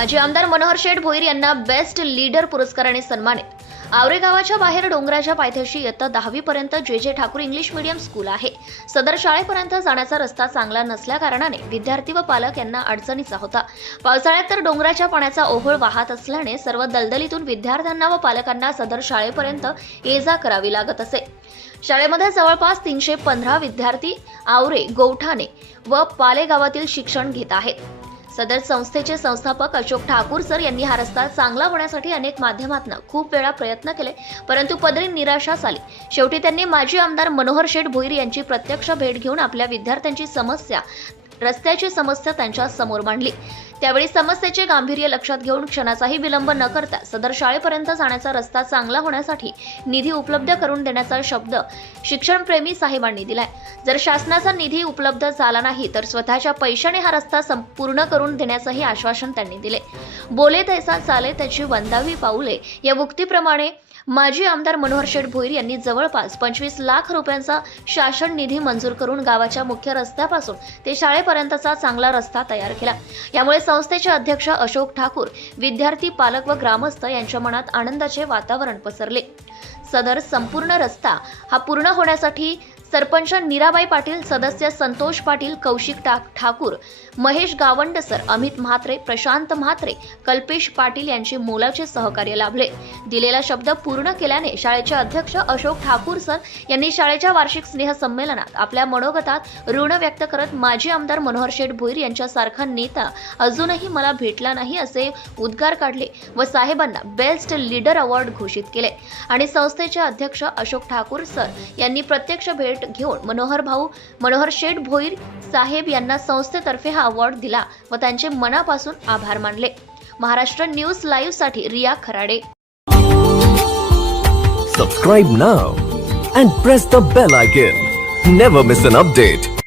माजी आमदार मनोहर शेठ भोईर यांना बेस्ट लीडर पुरस्काराने सन्मानित आवरे गावाच्या बाहेर डोंगराच्या पायथ्याशी इयत्ता दहावी पर्यंत जे जे ठाकूर इंग्लिश मीडियम स्कूल आहे. सदर शाळेपर्यंत जाण्याचा रस्ता चांगला नसल्या कारणाने विद्यार्थी व पालक यांना अडचणीचा होता. पावसाळ्यात तर डोंगराच्या पाण्याचा ओहोळ वाहत असल्याने सर्व दलदलीतून विद्यार्थ्यांना व पालकांना सदर शाळेपर्यंत ये जा करावी लागत असे. शाळेमध्ये जवळपास तीनशे पंधरा विद्यार्थी आवरे गौठाणे व पाले गावातील शिक्षण घेत आहेत. सदर संस्थेचे संस्थापक अशोक ठाकूर सर यांनी हा रस्ता चांगला होण्यासाठी अनेक माध्यमातून खूप वेळा प्रयत्न केले परंतु पदरी निराशाच आली. शेवटी त्यांनी माजी आमदार मनोहर शेठ भोईर यांची प्रत्यक्ष भेट घेऊन आपल्या विद्यार्थ्यांची समस्या रस्त्याची समस्या त्यांच्यासमोर मांडली. त्यावेळी समस्येचे गांभीर्य लक्षात घेऊन क्षणाचाही विलंब न करता सदर शाळेपर्यंत जाण्याचा रस्ता चांगला होण्यासाठी निधी उपलब्ध करून देण्याचा शब्द शिक्षणप्रेमी साहेबांनी दिलाय. जर शासनाचा निधी उपलब्ध झाला नाही तर स्वतःच्या पैशाने हा रस्ता संपूर्ण करून देण्याचंही आश्वासन त्यांनी दिले बोले तैसा चाले त्याची वंदावी पाऊले या उक्तीप्रमाणे माजी आमदार मनोहर शेठ भोईर यांनी जवळपास पंचवीस लाख रुपयांचा शासन निधी मंजूर करून गावाच्या मुख्य रस्त्यापासून ते शाळेपर्यंतचा चांगला रस्ता तयार केला. यामुळे संस्थेचे अध्यक्ष अशोक ठाकूर विद्यार्थी पालक व ग्रामस्थ यांच्या मनात आनंदाचे वातावरण पसरले. सदर संपूर्ण रस्ता हा पूर्ण होण्यासाठी सरपंच नीराबाई पाटील सदस्य संतोष पाटील कौशिक ठाकूर महेश गावंडसर अमित म्हात्रे प्रशांत म्हात्रे कल्पेश पाटील यांचे मोलाचे सहकार्य लाभले. दिलेला शब्द पूर्ण केल्याने शाळेचे अध्यक्ष अशोक ठाकूर सर यांनी शाळेच्या वार्षिक स्नेह संमेलनात आपल्या मनोगतात ऋण व्यक्त करत माजी आमदार मनोहर शेठ भोईर यांच्यासारखा नेता अजूनही मला भेटला नाही असे उद्गार काढले व साहेबांना बेस्ट लीडर अवॉर्ड घोषित केले. आणि संस्थेचे अध्यक्ष अशोक ठाकूर सर यांनी प्रत्यक्ष भेट घेऊन मनोहर भाऊ मनोहर शेठ भोईर साहेब यांना संस्थेतर्फे हा अवॉर्ड दिला व त्यांचे मनापासून आभार मानले. Maharashtra news लाईव्हसाठी Riya Kharade. Subscribe now and press the bell icon never miss an update